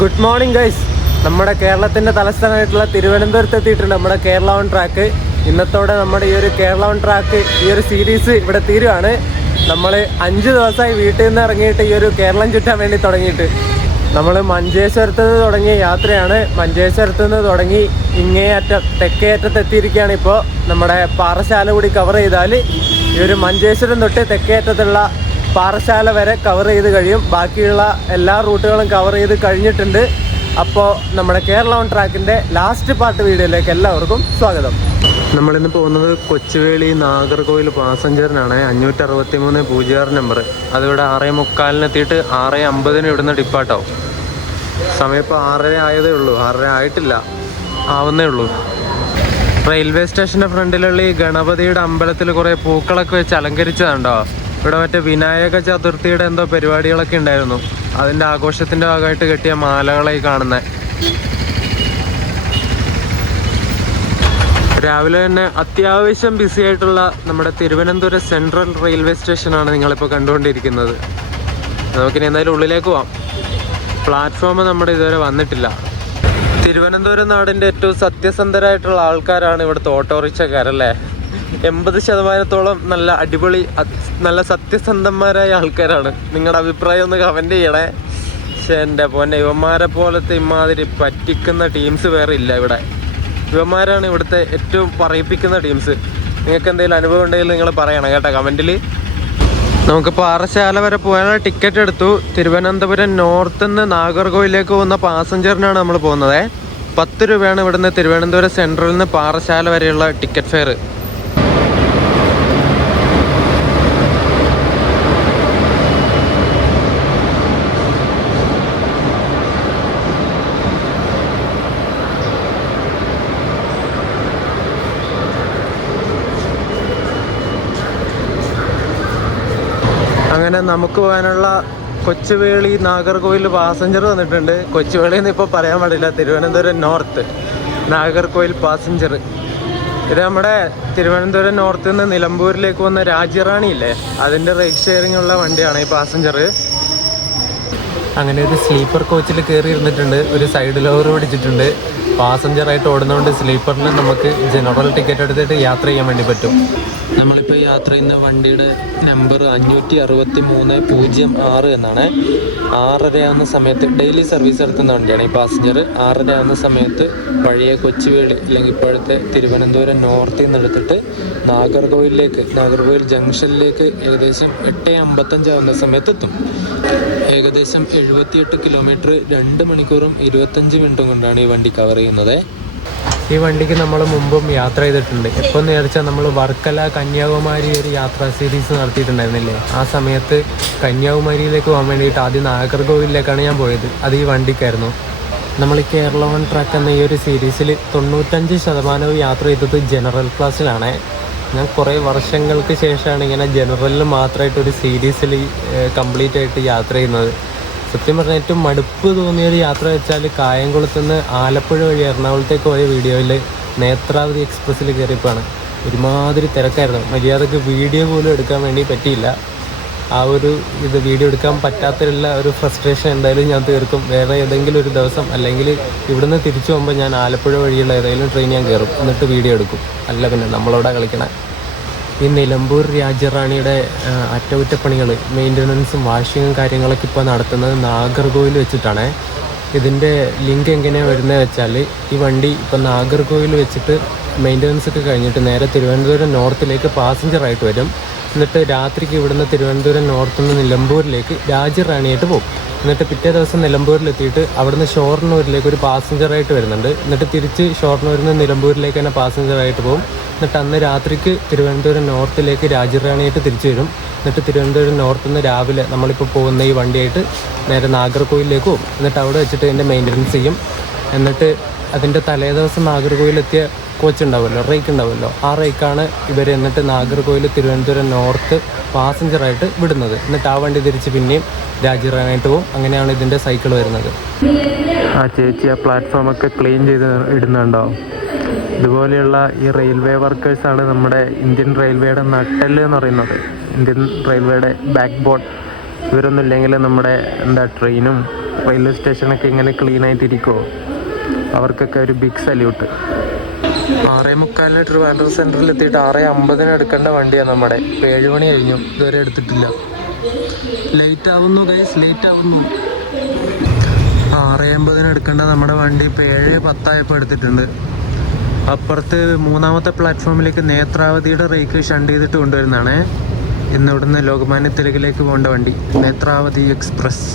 Good morning guys. നമ്മുടെ കേരളത്തിൻ്റെ തലസ്ഥാനമായിട്ടുള്ള തിരുവനന്തപുരത്ത് എത്തിയിട്ടുണ്ട് നമ്മുടെ കേരള ഓൺ ട്രാക്ക്. ഇന്നത്തോടെ നമ്മുടെ ഈ ഒരു കേരള ഓൺ ട്രാക്ക് ഈ ഒരു സീരീസ് ഇവിടെ തീരുവാണ്. നമ്മൾ 5 ദിവസമായി വീട്ടിൽ നിന്ന് ഇറങ്ങിയിട്ട് ഈ ഒരു കേരളം ചുറ്റാൻ വേണ്ടി തുടങ്ങിയിട്ട്. നമ്മൾ മഞ്ചേശ്വരത്ത് നിന്ന് തുടങ്ങിയ യാത്രയാണ്. മഞ്ചേശ്വരത്ത് നിന്ന് തുടങ്ങി ഇങ്ങേ അറ്റം തെക്കേ അറ്റത്ത് എത്തിയിരിക്കുകയാണ്. ഇപ്പോൾ നമ്മുടെ പാറശാല കൂടി കവർ ചെയ്താൽ ഈ ഒരു മഞ്ചേശ്വരം തൊട്ട് തെക്കേ അറ്റത്തുള്ള പാറശാല വരെ കവർ ചെയ്ത് കഴിയും. ബാക്കിയുള്ള എല്ലാ റൂട്ടുകളും കവർ ചെയ്ത് കഴിഞ്ഞിട്ടുണ്ട്. അപ്പോൾ നമ്മുടെ കേരള ഓൺ ട്രാക്കിൻ്റെ ലാസ്റ്റ് പാർട്ട് വീഡിയോയിലേക്ക് എല്ലാവർക്കും സ്വാഗതം. നമ്മളിന്ന് പോകുന്നത് കൊച്ചുവേളി നാഗർകോവിൽ പാസഞ്ചറിനാണ്. 563 നമ്പർ. അതിവിടെ 6:45 എത്തിയിട്ട് 6:50 ഇവിടുന്ന് ഡിപ്പാർട്ടാവും. സമയം ഇപ്പോൾ 6:30 ആയതേ ഉള്ളൂ. 6:30 ആയിട്ടില്ല, ആവുന്നേ ഉള്ളൂ. റെയിൽവേ സ്റ്റേഷൻ്റെ ഫ്രണ്ടിലുള്ള ഈ ഗണപതിയുടെ അമ്പലത്തിൽ കുറേ പൂക്കളൊക്കെ വെച്ച് അലങ്കരിച്ചതുണ്ടോ. ഇവിടെ മറ്റേ വിനായക ചതുർത്ഥിയുടെ എന്തോ പരിപാടികളൊക്കെ ഉണ്ടായിരുന്നു. അതിൻ്റെ ആഘോഷത്തിൻ്റെ ഭാഗമായിട്ട് കെട്ടിയ മാലകളായി കാണുന്നത്. രാവിലെ തന്നെ അത്യാവശ്യം ബിസി ആയിട്ടുള്ള നമ്മുടെ തിരുവനന്തപുരം സെൻട്രൽ റെയിൽവേ സ്റ്റേഷനാണ് നിങ്ങളിപ്പോൾ കണ്ടുകൊണ്ടിരിക്കുന്നത്. നമുക്കിനി എന്തായാലും ഉള്ളിലേക്ക് പോവാം. പ്ലാറ്റ്ഫോം നമ്മുടെ ഇതുവരെ വന്നിട്ടില്ല. തിരുവനന്തപുരം നാടിൻ്റെ ഏറ്റവും സത്യസന്ധരായിട്ടുള്ള ആൾക്കാരാണ് ഇവിടുത്തെ ഓട്ടോറിക്ഷക്കാരല്ലേ. 80% നല്ല അടിപൊളി നല്ല സത്യസന്ധന്മാരായ ആൾക്കാരാണ്. നിങ്ങളുടെ അഭിപ്രായം ഒന്ന് കമൻറ്റ് ചെയ്യണേ. പക്ഷേ എൻ്റെ പൊന്നെ, ഇവന്മാരെ പോലത്തെ ഇമാതിരി പറ്റിക്കുന്ന ടീംസ് വേറെ ഇല്ല ഇവിടെ. ഇവന്മാരാണ് ഇവിടുത്തെ ഏറ്റവും പറയിപ്പിക്കുന്ന ടീംസ്. നിങ്ങൾക്ക് എന്തെങ്കിലും അനുഭവം ഉണ്ടെങ്കിൽ നിങ്ങൾ പറയണം കേട്ടോ കമൻറ്റിൽ. നമുക്ക് പാറശാല വരെ പോകാനുള്ള ടിക്കറ്റ് എടുത്തു. തിരുവനന്തപുരം നോർത്ത് നിന്ന് നാഗർകോവിലേക്ക് പോകുന്ന പാസഞ്ചറിനാണ് നമ്മൾ പോകുന്നത്. 10 രൂപയാണ് ഇവിടുന്ന് തിരുവനന്തപുരം സെൻട്രലിൽ നിന്ന് പാറശാല വരെയുള്ള ടിക്കറ്റ് ഫെയർ. അങ്ങനെ നമുക്ക് പോകാനുള്ള കൊച്ചുവേളി നാഗർകോവിൽ പാസഞ്ചർ വന്നിട്ടുണ്ട്. കൊച്ചുവേളിയിൽ നിന്ന് ഇപ്പോൾ പറയാൻ പാടില്ല, തിരുവനന്തപുരം നോർത്ത് നാഗർകോവിൽ പാസഞ്ചർ. ഇത് നമ്മുടെ തിരുവനന്തപുരം നോർത്ത് നിന്ന് നിലമ്പൂരിലേക്ക് വന്ന രാജ്യറാണി ഇല്ലേ, അതിൻ്റെ റൈഡ് ഷെയറിംഗ് ഉള്ള വണ്ടിയാണ് ഈ പാസഞ്ചർ. അങ്ങനെ ഒരു സ്ലീപ്പർ കോച്ചിൽ കയറി ഇരുന്നിട്ടുണ്ട്. ഒരു സൈഡ് ലോവർ പിടിച്ചിട്ടുണ്ട്. പാസഞ്ചറായിട്ട് ഓടുന്നതുകൊണ്ട് സ്ലീപ്പറിൽ നമുക്ക് ജനറൽ ടിക്കറ്റ് എടുത്തിട്ട് യാത്ര ചെയ്യാൻ വേണ്ടി പറ്റും. നമ്മളിപ്പോൾ യാത്ര ചെയ്യുന്ന വണ്ടിയുടെ നമ്പർ 56306 എന്നാണ്. 6:30 ആവുന്ന സമയത്ത് ഡെയിലി സർവീസ് നടത്തുന്ന വണ്ടിയാണ് ഈ പാസഞ്ചർ. 6:30 ആവുന്ന സമയത്ത് പഴയ കൊച്ചുവേളി അല്ലെങ്കിൽ ഇപ്പോഴത്തെ തിരുവനന്തപുരം നോർത്തിൽ നിന്ന് എടുത്തിട്ട് നാഗർകോവിൽ ജംഗ്ഷനിലേക്ക് ഏകദേശം 8:55 ആവുന്ന സമയത്ത് എത്തും. ഏകദേശം 78 കിലോമീറ്റർ 2 മണിക്കൂറും 25 മിനിറ്റും കൊണ്ടാണ് ഈ വണ്ടി കവർ ചെയ്യുന്നത്. ഈ വണ്ടിക്ക് നമ്മൾ മുമ്പും യാത്ര ചെയ്തിട്ടുണ്ട്. എപ്പോഴെന്ന് വിചാരിച്ചാൽ നമ്മൾ വർക്കല കന്യാകുമാരി ഒരു യാത്രാ സീരീസ് നടത്തിയിട്ടുണ്ടായിരുന്നില്ലേ. ആ സമയത്ത് കന്യാകുമാരിയിലേക്ക് പോകാൻ വേണ്ടിയിട്ട് ആദ്യം നാഗർകോവിലേക്കാണ് ഞാൻ പോയത്. അത് ഈ വണ്ടിക്കായിരുന്നു. നമ്മൾ ഈ കേരള ഓൺ ട്രാക്ക് എന്ന ഈ ഒരു സീരീസിൽ 95% യാത്ര ചെയ്തത് ജനറൽ ക്ലാസ്സിലാണ്. ഞാൻ കുറേ വർഷങ്ങൾക്ക് ശേഷമാണ് ഇങ്ങനെ ജനറലിൽ മാത്രമായിട്ടൊരു സീരീസിൽ കംപ്ലീറ്റ് ആയിട്ട് യാത്ര ചെയ്യുന്നത്. സത്യം പറഞ്ഞാൽ ഏറ്റവും മടുപ്പ് തോന്നിയൊരു യാത്ര വെച്ചാൽ കായംകുളത്തുനിന്ന് ആലപ്പുഴ വഴി എറണാകുളത്തേക്ക് പോയ വീഡിയോയിൽ നേത്രാവതി എക്സ്പ്രസ്സിൽ കയറിയപ്പോഴാണ്. ഒരുമാതിരി തിരക്കായിരുന്നു. മര്യാദക്ക് വീഡിയോ പോലും എടുക്കാൻ വേണ്ടി പറ്റിയില്ല. ആ ഒരു വീഡിയോ എടുക്കാൻ പറ്റാത്തതിലുള്ള ഒരു ഫ്രസ്ട്രേഷൻ എന്തായാലും ഞാൻ തീർക്കും. വേറെ ഏതെങ്കിലും ഒരു ദിവസം അല്ലെങ്കിൽ ഇവിടുന്ന് തിരിച്ചു പോകുമ്പോൾ ഞാൻ ആലപ്പുഴ വഴിയുള്ള ഏതെങ്കിലും ട്രെയിൻ ഞാൻ കയറും, എന്നിട്ട് വീഡിയോ എടുക്കും. അല്ല പിന്നെ നമ്മളോടെ കളിക്കണം. ഈ നിലമ്പൂർ രാജ്യറാണിയുടെ അറ്റകുറ്റപ്പണികൾ, മെയിൻ്റനൻസും വാഷിങ്ങും കാര്യങ്ങളൊക്കെ ഇപ്പോൾ നടത്തുന്നത് നാഗർകോവിൽ വെച്ചിട്ടാണ്. ഇതിൻ്റെ ലിങ്ക് എങ്ങനെയാണ് വരുന്നത് വെച്ചാൽ, ഈ വണ്ടി ഇപ്പോൾ നാഗർകോവിൽ വെച്ചിട്ട് മെയിൻ്റനൻസ് ഒക്കെ കഴിഞ്ഞിട്ട് നേരെ തിരുവനന്തപുരം നോർത്തിലേക്ക് പാസഞ്ചറായിട്ട് വരും. എന്നിട്ട് രാത്രിക്ക് ഇവിടുന്ന് തിരുവനന്തപുരം നോർത്ത് നിന്ന് നിലമ്പൂരിലേക്ക് രാജ്യറാണിയായിട്ട് പോകും. എന്നിട്ട് പിറ്റേ ദിവസം നിലമ്പൂരിലെത്തിയിട്ട് അവിടുന്ന് ഷൊർണൂരിലേക്ക് ഒരു പാസഞ്ചറായിട്ട് വരുന്നുണ്ട്. എന്നിട്ട് തിരിച്ച് ഷൊർണൂരിൽ നിന്ന് നിലമ്പൂരിലേക്ക് തന്നെ പാസഞ്ചറായിട്ട് പോകും. എന്നിട്ട് അന്ന് രാത്രിക്ക് തിരുവനന്തപുരം നോർത്തിലേക്ക് രാജ്യറാണിയായിട്ട് തിരിച്ചു വരും. എന്നിട്ട് തിരുവനന്തപുരം നോർത്തിൽ നിന്ന് രാവിലെ നമ്മളിപ്പോൾ പോകുന്ന ഈ വണ്ടിയായിട്ട് നേരെ നാഗർകോവിലേക്ക് പോകും. എന്നിട്ട് അവിടെ വെച്ചിട്ട് ഇതിൻ്റെ മെയിൻ്റനൻസ് ചെയ്യും. എന്നിട്ട് അതിൻ്റെ തലേദിവസം നാഗർകോവിലെത്തിയ കോച്ച് ഉണ്ടാവുമല്ലോ, റേക്ക് ഉണ്ടാവുമല്ലോ, ആ റേക്കാണ് ഇവർ എന്നിട്ട് നാഗർകോവിൽ തിരുവനന്തപുരം നോർത്ത് പാസഞ്ചറായിട്ട് വിടുന്നത്. എന്നിട്ട് ആ വണ്ടി തിരിച്ച് പിന്നെയും രാജ്യറാനായിട്ട് പോകും. അങ്ങനെയാണ് ഇതിൻ്റെ സൈക്കിൾ വരുന്നത്. ആ ചേച്ചി ആ പ്ലാറ്റ്ഫോമൊക്കെ ക്ലീൻ ചെയ്ത് ഇടുന്നുണ്ടോ. ഇതുപോലെയുള്ള ഈ റെയിൽവേ വർക്കേഴ്സാണ് നമ്മുടെ ഇന്ത്യൻ റെയിൽവേയുടെ നട്ടെല്ല് എന്ന് പറയുന്നത്. ഇന്ത്യൻ റെയിൽവേയുടെ ബാക്ക് ബോൺ. ഇവരൊന്നും ഇല്ലെങ്കിൽ നമ്മുടെ ട്രെയിനും റെയിൽവേ സ്റ്റേഷനൊക്കെ ഇങ്ങനെ ക്ലീൻ ആയിട്ടിരിക്കുമോ, അവർക്കൊക്കെ ഒരു ബിഗ് സല്യൂട്ട്. 6:45 ട്രിവാൻഡ്രം സെൻറ്ററിൽ എത്തിയിട്ട് 6:50 എടുക്കേണ്ട വണ്ടിയാണ് നമ്മുടെ. ഇപ്പോൾ 7 മണി കഴിഞ്ഞു, ഇതുവരെ എടുത്തിട്ടില്ല. ലേറ്റ് ആവുന്നു ഗൈസ്, ലേറ്റ് ആവുന്നു. 6:50 എടുക്കേണ്ട നമ്മുടെ വണ്ടി ഇപ്പോൾ 7:10 എടുത്തിട്ടുണ്ട്. അപ്പുറത്ത് 3ാമത്തെ പ്ലാറ്റ്ഫോമിലേക്ക് നേത്രാവതിയുടെ റേക്ക് ഷണ്ട് ചെയ്തിട്ട് കൊണ്ടുവരുന്നതാണ്. ഇന്ന് ഇവിടുന്ന് ലോകമാന്യ തിലകിലേക്ക് പോകേണ്ട വണ്ടി നേത്രാവതി എക്സ്പ്രസ്.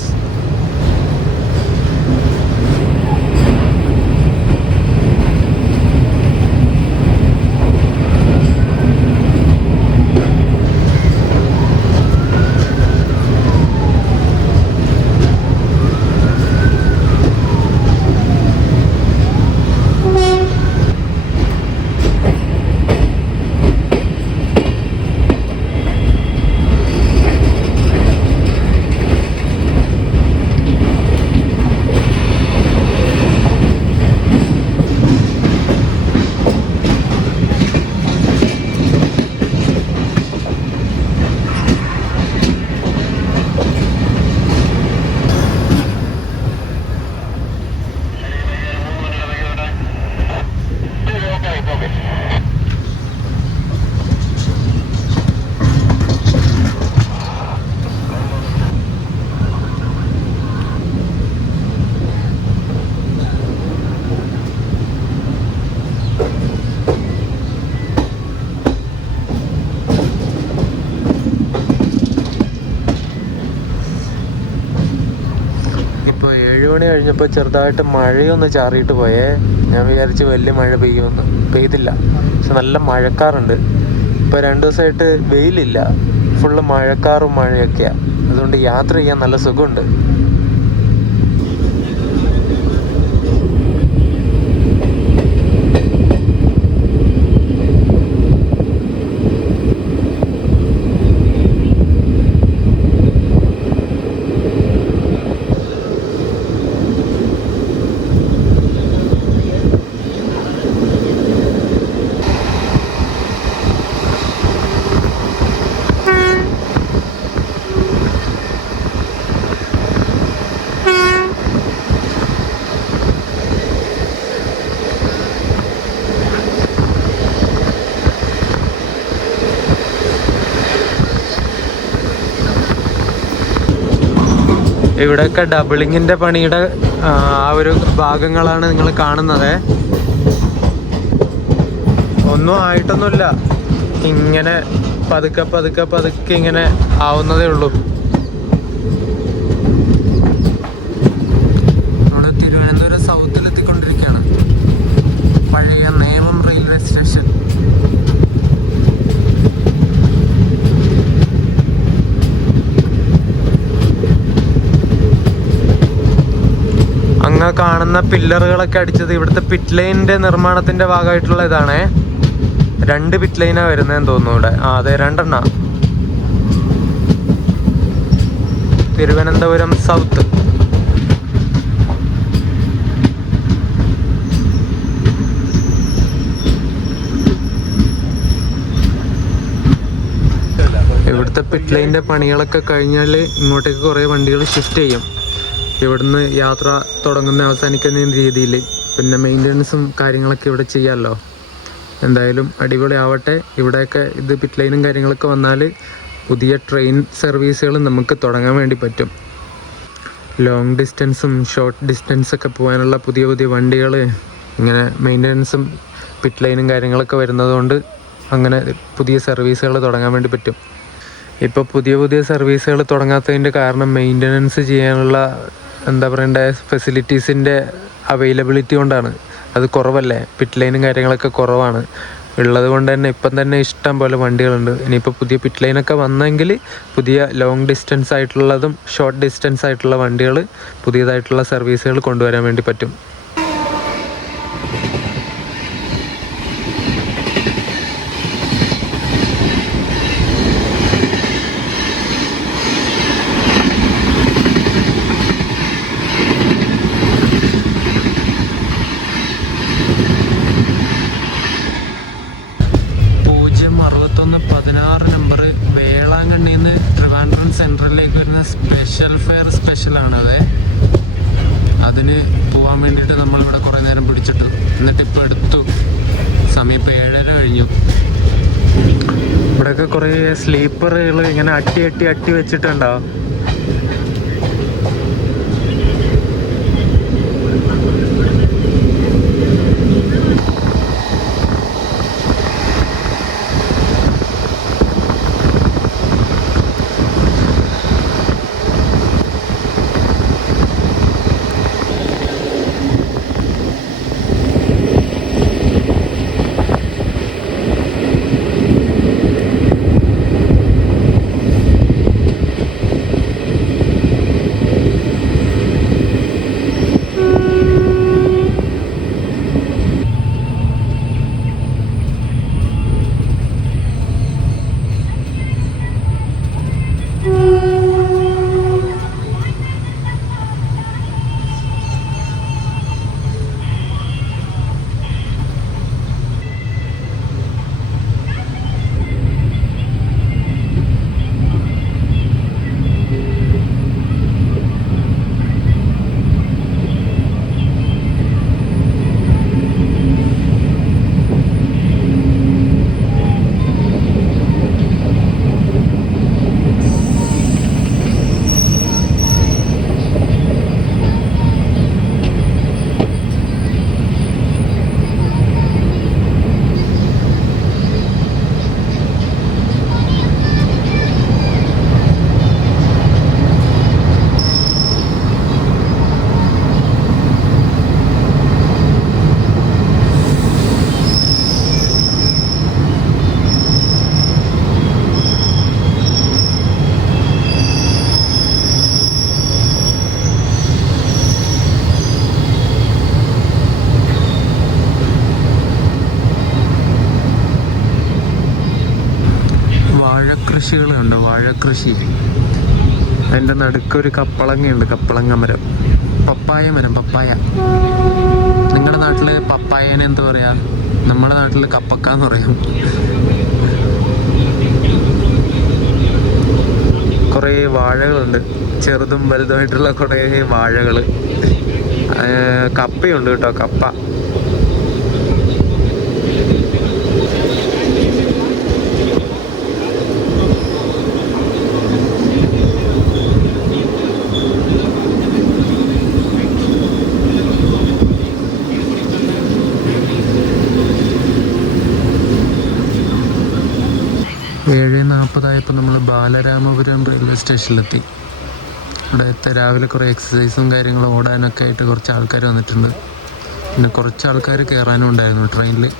ഇപ്പോൾ 7 മണി കഴിഞ്ഞപ്പോൾ ചെറുതായിട്ട് മഴയൊന്ന് ചാറിയിട്ട് പോയേ. ഞാൻ വിചാരിച്ച് വലിയ മഴ പെയ്യുമെന്ന്, പെയ്തില്ല. പക്ഷെ നല്ല മഴക്കാറുണ്ട്. ഇപ്പോൾ 2 ദിവസമായിട്ട് വെയിലില്ല, ഫുള്ള് മഴക്കാറും മഴയൊക്കെയാണ്. അതുകൊണ്ട് യാത്ര ചെയ്യാൻ നല്ല സുഖമുണ്ട്. ഇവിടെയൊക്കെ ഡബിളിങ്ങിൻ്റെ പണിയുടെ ആ ഒരു ഭാഗങ്ങളാണ് നിങ്ങൾ കാണുന്നത്. ഒന്നും ആയിട്ടൊന്നുമില്ല, ഇങ്ങനെ പതുക്കെ പതുക്കെ പതുക്കെ ഇങ്ങനെ ആവുന്നതേ ഉള്ളൂ. ഇവിടെ തിരുവനന്തപുരം സൗത്തിലെത്തിക്കൊണ്ടിരിക്കുകയാണ്, പഴയ നേമം റെയിൽവേ സ്റ്റേഷൻ. അങ്ങ് കാണുന്ന പില്ലറുകളൊക്കെ അടിച്ചത് ഇവിടുത്തെ പിറ്റ് ലൈനിന്റെ നിർമ്മാണത്തിന്റെ ഭാഗമായിട്ടുള്ള ഇതാണേ. 2 പിറ്റ് ലൈനാണ് വരുന്നതെന്ന് തോന്നുന്നു ഇവിടെ. അതെ, 2 തിരുവനന്തപുരം സൗത്ത്. ഇവിടുത്തെ പിറ്റ് ലൈനിന്റെ പണികളൊക്കെ കഴിഞ്ഞാൽ ഇങ്ങോട്ടേക്ക് കുറേ വണ്ടികൾ ഷിഫ്റ്റ് ചെയ്യും. ഇവിടുന്ന് യാത്ര തുടങ്ങുന്ന അവസാനിക്കുന്ന രീതിയിൽ. പിന്നെ മെയിൻ്റനൻസും കാര്യങ്ങളൊക്കെ ഇവിടെ ചെയ്യാമല്ലോ. എന്തായാലും അടിപൊളി ആവട്ടെ. ഇവിടെയൊക്കെ ഇത് പിറ്റ് ലൈനും കാര്യങ്ങളൊക്കെ വന്നാൽ പുതിയ ട്രെയിൻ സർവീസുകൾ നമുക്ക് തുടങ്ങാൻ വേണ്ടി പറ്റും. ലോങ് ഡിസ്റ്റൻസും ഷോർട്ട് ഡിസ്റ്റൻസൊക്കെ പോകാനുള്ള പുതിയ പുതിയ വണ്ടികൾ ഇങ്ങനെ മെയിൻ്റനൻസും പിറ്റ് ലൈനും കാര്യങ്ങളൊക്കെ വരുന്നതുകൊണ്ട് അങ്ങനെ പുതിയ സർവീസുകൾ തുടങ്ങാൻ വേണ്ടി പറ്റും. ഇപ്പോൾ പുതിയ പുതിയ സർവീസുകൾ തുടങ്ങാത്തതിൻ്റെ കാരണം മെയിൻ്റനൻസ് ചെയ്യാനുള്ള എന്താ പറയണ്ടേ ഫെസിലിറ്റീസിൻ്റെ അവൈലബിലിറ്റി കൊണ്ടാണ്. അത് കുറവല്ലേ, പിറ്റ് ലൈനും കാര്യങ്ങളൊക്കെ കുറവാണ്. ഉള്ളത് കൊണ്ട് തന്നെ ഇപ്പം തന്നെ ഇഷ്ടം പോലെ വണ്ടികളുണ്ട്. ഇനിയിപ്പോൾ പുതിയ പിറ്റ് ലൈനൊക്കെ വന്നെങ്കിൽ പുതിയ ലോങ് ഡിസ്റ്റൻസ് ആയിട്ടുള്ളതും ഷോർട്ട് ഡിസ്റ്റൻസ് ആയിട്ടുള്ള വണ്ടികൾ പുതിയതായിട്ടുള്ള സർവീസുകൾ കൊണ്ടുവരാൻ വേണ്ടി പറ്റും. സെൻട്രലിലേക്ക് വരുന്ന സ്പെഷ്യൽ ഫെയർ സ്പെഷ്യലാണത്. പോകാൻ വേണ്ടിയിട്ട് നമ്മളിവിടെ കുറേ നേരം പിടിച്ചിട്ടു. എന്നിട്ട് ഇപ്പോൾ എടുത്തു. സമയം ഇപ്പോൾ 7:30 കഴിഞ്ഞു. ഇവിടെയൊക്കെ കുറേ സ്ലീപ്പറുകൾ ഇങ്ങനെ അട്ടി വെച്ചിട്ടുണ്ടോ. കൃഷികളുണ്ട്, വാഴക്കൃഷി. അതിൻ്റെ നടുക്കൊരു കപ്പളങ്ങയുണ്ട്, കപ്പളങ്ങ മരം, പപ്പായ മരം. പപ്പായ നിങ്ങളുടെ നാട്ടിൽ പപ്പായനെ എന്താ പറയാ? നമ്മുടെ നാട്ടിൽ കപ്പക്ക എന്ന് പറയും. കുറേ വാഴകളുണ്ട്, ചെറുതും വലുതുമായിട്ടുള്ള കുറേ വാഴകൾ. കപ്പയുണ്ട് കേട്ടോ, കപ്പ. ഏഴ് 40 നമ്മൾ ബാലരാമപുരം റെയിൽവേ സ്റ്റേഷനിലെത്തി. ഇവിടുത്തെ രാവിലെ കുറേ എക്സസൈസും കാര്യങ്ങളും ഓടാനൊക്കെ ആയിട്ട് കുറച്ച് ആൾക്കാർ വന്നിട്ടുണ്ട്. പിന്നെ കുറച്ച് ആൾക്കാർ കയറാനും ഉണ്ടായിരുന്നു ട്രെയിനിൽ.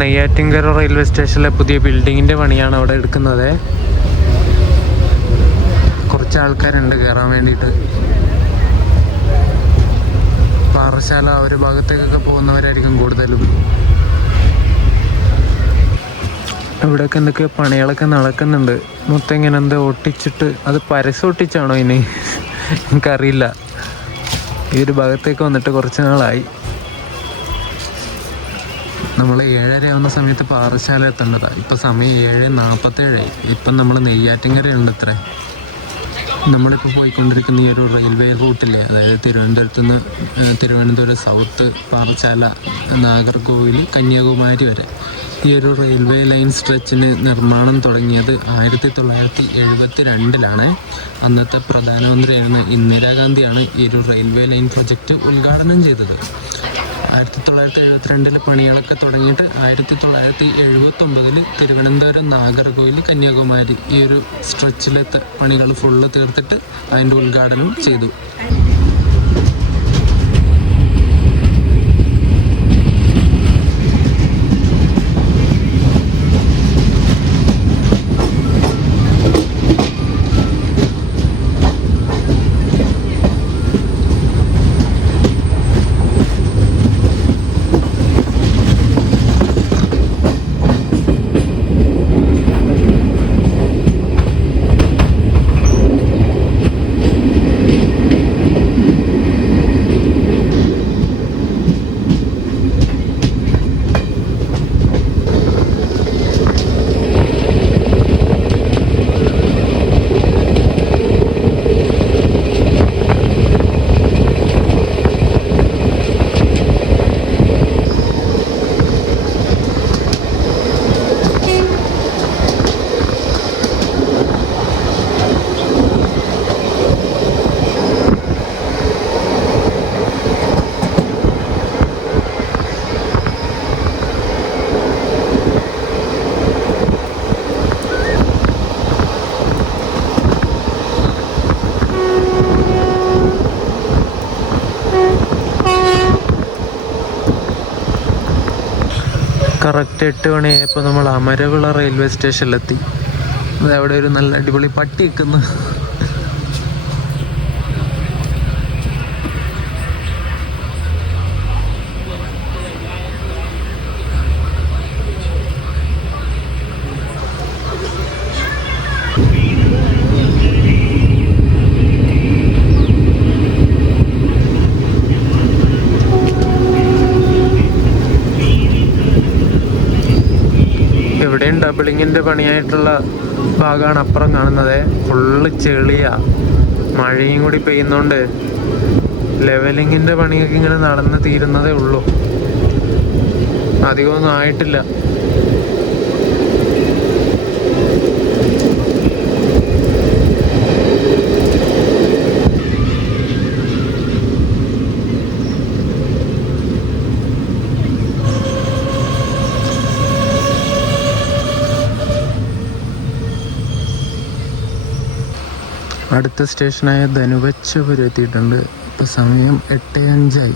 നെയ്യാറ്റിൻകര റെയിൽവേ സ്റ്റേഷനിലെ പുതിയ ബിൽഡിങ്ങിൻ്റെ പണിയാണ് അവിടെ എടുക്കുന്നത്. കുറച്ച് ആൾക്കാരുണ്ട് കയറാൻ വേണ്ടിയിട്ട്. പാറശാല ഒരു ഭാഗത്തേക്കൊക്കെ പോകുന്നവരായിരിക്കും കൂടുതലും. ഇവിടെയൊക്കെ എന്തൊക്കെയോ പണികളൊക്കെ നടക്കുന്നുണ്ട്. മൊത്തം ഇങ്ങനെ എന്താ ഒട്ടിച്ചിട്ട്, അത് പരസ്യം ഒട്ടിച്ചാണോ ഇനി എനിക്കറിയില്ല. ഈ ഒരു ഭാഗത്തേക്ക് വന്നിട്ട് കുറച്ച് നാളായി. നമ്മൾ 7:30 ആവുന്ന സമയത്ത് പാറശാല എത്തേണ്ടതാണ്. ഇപ്പം സമയം 7:47 ഇപ്പം നമ്മൾ നെയ്യാറ്റിൻകരയുണ്ട്. അത്രേ നമ്മളിപ്പോൾ പോയിക്കൊണ്ടിരിക്കുന്ന ഈ ഒരു റെയിൽവേ റൂട്ടില്ലേ, അതായത് തിരുവനന്തപുരം സൗത്ത്, പാറശാല, നാഗർകോവിൽ, കന്യാകുമാരി വരെ ഈ ഒരു റെയിൽവേ ലൈൻ സ്ട്രെച്ചിന് നിർമ്മാണം തുടങ്ങിയത് 1972 അന്നത്തെ പ്രധാനമന്ത്രിയായിരുന്ന ഇന്ദിരാഗാന്ധിയാണ് ഈ ഒരു റെയിൽവേ ലൈൻ പ്രൊജക്റ്റ് ഉദ്ഘാടനം ചെയ്തത്. 1972 പണികളൊക്കെ തുടങ്ങിയിട്ട് 1979 തിരുവനന്തപുരം, നാഗർകോവിൽ, കന്യാകുമാരി ഈ ഒരു സ്ട്രെച്ചിലത്തെ പണികൾ ഫുള്ള് തീർത്തിട്ട് അതിൻ്റെ ഉദ്ഘാടനം ചെയ്തു. കറക്റ്റ് 8 മണിയായപ്പോൾ നമ്മൾ അമരവിള റെയിൽവേ സ്റ്റേഷനിലെത്തി. അവിടെ ഒരു നല്ല അടിപൊളി പട്ടി നിൽക്കുന്നു. ഇവിടെയും ഡബിളിങ്ങിൻ്റെ പണിയായിട്ടുള്ള ഭാഗമാണ് അപ്പുറം കാണുന്നത്. ഫുള്ള് ചെളിയാ, മഴയും കൂടി പെയ്യുന്നോണ്ട് ലെവലിങ്ങിൻ്റെ പണിയൊക്കെ ഇങ്ങനെ നടന്ന് തീരുന്നതേ ഉള്ളൂ, അധികമൊന്നും ആയിട്ടില്ല. അടുത്ത സ്റ്റേഷനായ ധനുവച്ചപുരം എത്തിയിട്ടുണ്ട്. ഇപ്പോൾ സമയം 8:05.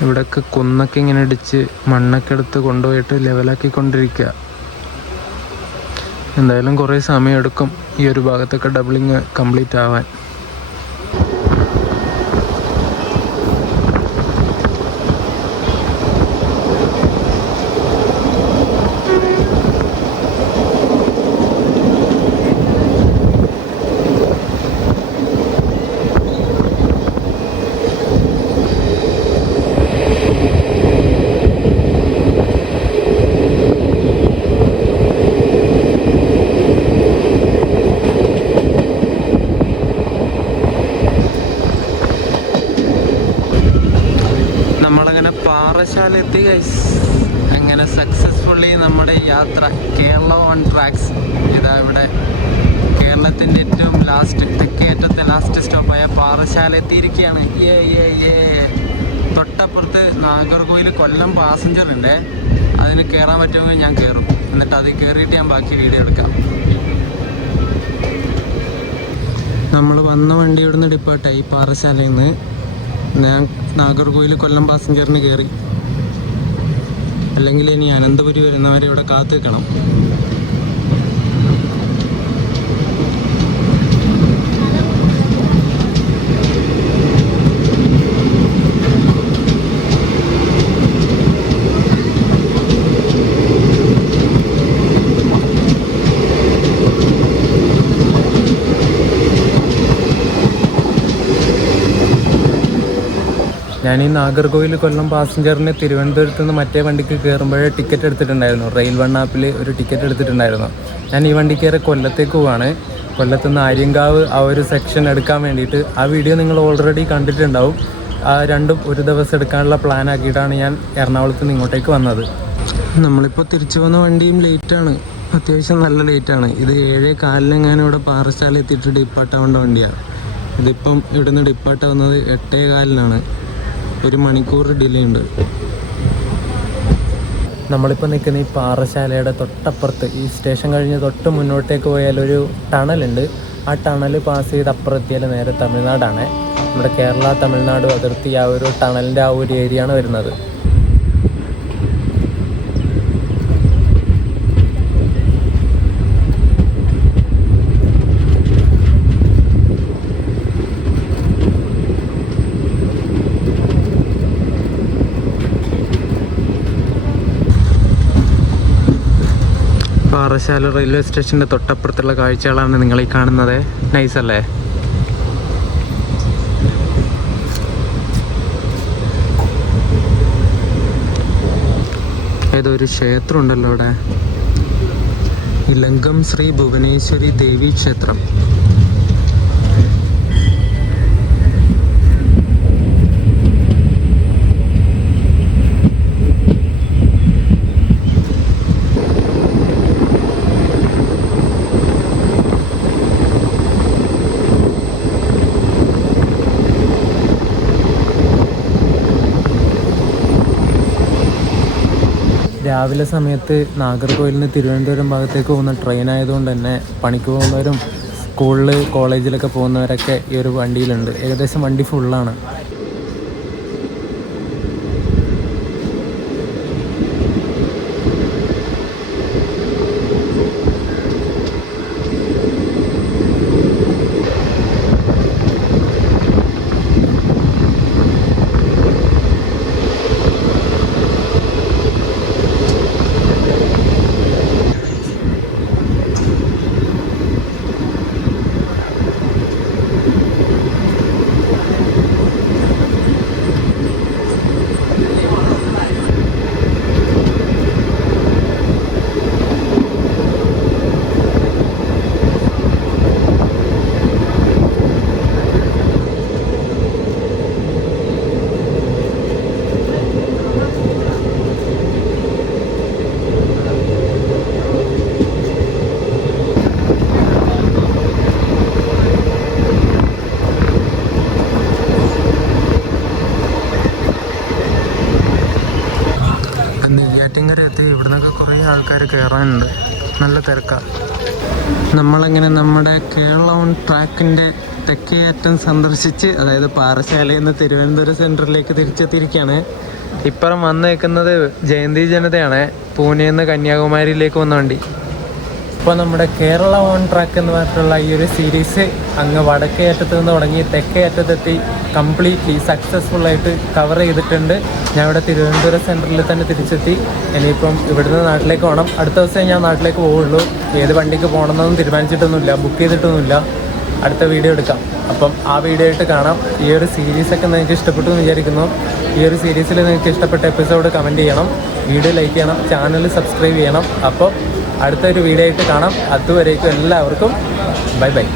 ഇവിടെയൊക്കെ കുന്നൊക്കെ ഇങ്ങനെ ഇടിച്ച് മണ്ണൊക്കെ എടുത്ത് കൊണ്ടുപോയിട്ട് ലെവലാക്കിക്കൊണ്ടിരിക്കുക. എന്തായാലും കുറേ സമയമെടുക്കും ഈ ഒരു ഭാഗത്തൊക്കെ ഡബിളിങ് കംപ്ലീറ്റ് ആവാൻ. പാറശാല എത്തി ഗൈസ്. അങ്ങനെ സക്സസ്ഫുള്ളി നമ്മുടെ യാത്ര കേരള ഓൺ ട്രാക്സ്. ഇതാ ഇവിടെ കേരളത്തിൻ്റെ ഏറ്റവും തെക്കേറ്റത്തെ ലാസ്റ്റ് സ്റ്റോപ്പായ പാറശാല എത്തിയിരിക്കുകയാണ്. തൊട്ടപ്പുറത്ത് നാഗർകോവിൽ കൊല്ലം പാസഞ്ചർ ഉണ്ട്. അതിന് കയറാൻ പറ്റുമെങ്കിൽ ഞാൻ കയറും, എന്നിട്ട് അത് കയറിയിട്ട് ഞാൻ ബാക്കി വീഡിയോ എടുക്കാം. നമ്മൾ വന്ന വണ്ടി ഇവിടുന്ന് ഡിപ്പാർട്ടായി പാറശാലയിൽ നിന്ന്. ഞാൻ നാഗർകോവിൽ കൊല്ലം പാസഞ്ചറിന് കയറി. അല്ലെങ്കിൽ ഇനി അനന്തപുരി വരുന്നവരെ ഇവിടെ കാത്തു നിൽക്കണം. ഞാൻ ഈ നാഗർകോവിൽ കൊല്ലം പാസഞ്ചറിന് തിരുവനന്തപുരത്ത് നിന്ന് മറ്റേ വണ്ടിക്ക് കയറുമ്പോഴേ ടിക്കറ്റ് എടുത്തിട്ടുണ്ടായിരുന്നു. റെയിൽ വൺ ആപ്പിൽ ഒരു ടിക്കറ്റ് എടുത്തിട്ടുണ്ടായിരുന്നു. ഞാൻ ഈ വണ്ടി കയറി കൊല്ലത്തേക്ക് പോവാണ്. കൊല്ലത്തുനിന്ന് ആര്യങ്കാവ് ആ ഒരു സെക്ഷൻ എടുക്കാൻ വേണ്ടിയിട്ട്. ആ വീഡിയോ നിങ്ങൾ ഓൾറെഡി കണ്ടിട്ടുണ്ടാവും. ആ രണ്ടും ഒരു ദിവസം എടുക്കാനുള്ള പ്ലാൻ ആക്കിയിട്ടാണ് ഞാൻ എറണാകുളത്ത് നിന്ന് ഇങ്ങോട്ടേക്ക് വന്നത്. നമ്മളിപ്പോൾ തിരിച്ചു പോകുന്ന വണ്ടിയും ലേറ്റാണ്, അത്യാവശ്യം നല്ല ലേറ്റാണ്. ഇത് 7:15 ഇവിടെ പാറശാല എത്തിയിട്ട് ഡിപ്പാർട്ടാവേണ്ട വണ്ടിയാണ്. ഇതിപ്പം ഇവിടുന്ന് ഡിപ്പാർട്ടാവുന്നത് 8:15. 1 മണിക്കൂർ ഡിലേ ഉണ്ട്. നമ്മളിപ്പോൾ നിൽക്കുന്ന ഈ പാറശാലയുടെ തൊട്ടപ്പുറത്ത്, ഈ സ്റ്റേഷൻ കഴിഞ്ഞ് തൊട്ട് മുന്നോട്ടേക്ക് പോയാൽ ഒരു ടണലുണ്ട്. ആ ടണൽ പാസ് ചെയ്ത് അപ്പുറത്തിയാൽ നേരെ തമിഴ്നാടാണ്. നമ്മുടെ കേരള തമിഴ്നാട് അതിർത്തി ആ ഒരു ടണലിൻ്റെ ആ ഒരു ഏരിയ ആണ് വരുന്നത്. പാറശാല റെയിൽവേ സ്റ്റേഷൻ്റെ തൊട്ടപ്പുറത്തുള്ള കാഴ്ചകളാണ് നിങ്ങളീ കാണുന്നത്. നൈസ് അല്ലേ? ഏതൊരു ക്ഷേത്രം ഉണ്ടല്ലോ ഇവിടെ, ഇലങ്കം ശ്രീ ഭുവനേശ്വരി ദേവി ക്ഷേത്രം. രാവിലെ സമയത്ത് നാഗർകോവിലിൽ നിന്ന് തിരുവനന്തപുരം ഭാഗത്തേക്ക് പോകുന്ന ട്രെയിൻ ആയതുകൊണ്ട് തന്നെ പണിക്ക് പോകുന്നവരും സ്കൂളിൽ കോളേജിലൊക്കെ പോകുന്നവരൊക്കെ ഈ ഒരു വണ്ടിയിലുണ്ട്. ഏകദേശം വണ്ടി ഫുള്ളാണ്. ആൾക്കാർ കയറാനുണ്ട്, നല്ല തിരക്കാണ്. നമ്മളങ്ങനെ നമ്മുടെ കേരള ഓൺ ട്രാക്കിൻ്റെ തെക്കേ അറ്റം സന്ദർശിച്ച്, അതായത് പാറശാലയിൽ നിന്ന് തിരുവനന്തപുരം സെൻറ്ററിലേക്ക് തിരിച്ചെത്തിയിരിക്കുകയാണ്. ഇപ്പുറം വന്നേക്കുന്നത് ജയന്തി ജനതയാണ്, പൂനെയിൽ നിന്ന് കന്യാകുമാരിയിലേക്ക് വന്ന വണ്ടി. ഇപ്പോൾ നമ്മുടെ കേരള ഓൺ ട്രാക്ക് എന്ന് പറഞ്ഞിട്ടുള്ള ഈ ഒരു സീരീസ് അങ്ങ് വടക്കേ അറ്റത്ത് നിന്ന് തുടങ്ങി തെക്കേ അറ്റത്തെത്തി കംപ്ലീറ്റ്ലി സക്സസ്ഫുള്ളായിട്ട് കവർ ചെയ്തിട്ടുണ്ട്. ഞാൻ ഇവിടെ തിരുവനന്തപുരം സെൻറ്ററിൽ തന്നെ തിരിച്ചെത്തി. ഇനിയിപ്പം ഇവിടുന്ന് നാട്ടിലേക്ക് പോകണം. അടുത്ത ദിവസമേ ഞാൻ നാട്ടിലേക്ക് പോവുള്ളൂ. ഏത് വണ്ടിക്ക് പോകണമെന്നൊന്നും തീരുമാനിച്ചിട്ടൊന്നുമില്ല, ബുക്ക് ചെയ്തിട്ടൊന്നുമില്ല. അടുത്ത വീഡിയോ എടുക്കാം. അപ്പം ആ വീഡിയോ ആയിട്ട് കാണാം. ഈ ഒരു സീരീസൊക്കെ നിങ്ങൾക്ക് ഇഷ്ടപ്പെട്ടു എന്ന് വിചാരിക്കുന്നു. ഈ ഒരു സീരീസിൽ നിങ്ങൾക്ക് ഇഷ്ടപ്പെട്ട എപ്പിസോഡ് കമൻറ്റ് ചെയ്യണം, വീഡിയോ ലൈക്ക് ചെയ്യണം, ചാനൽ സബ്സ്ക്രൈബ് ചെയ്യണം. അപ്പോൾ അടുത്തൊരു വീഡിയോ ആയിട്ട് കാണാം. അതുവരേക്കും എല്ലാവർക്കും ബൈ ബൈ.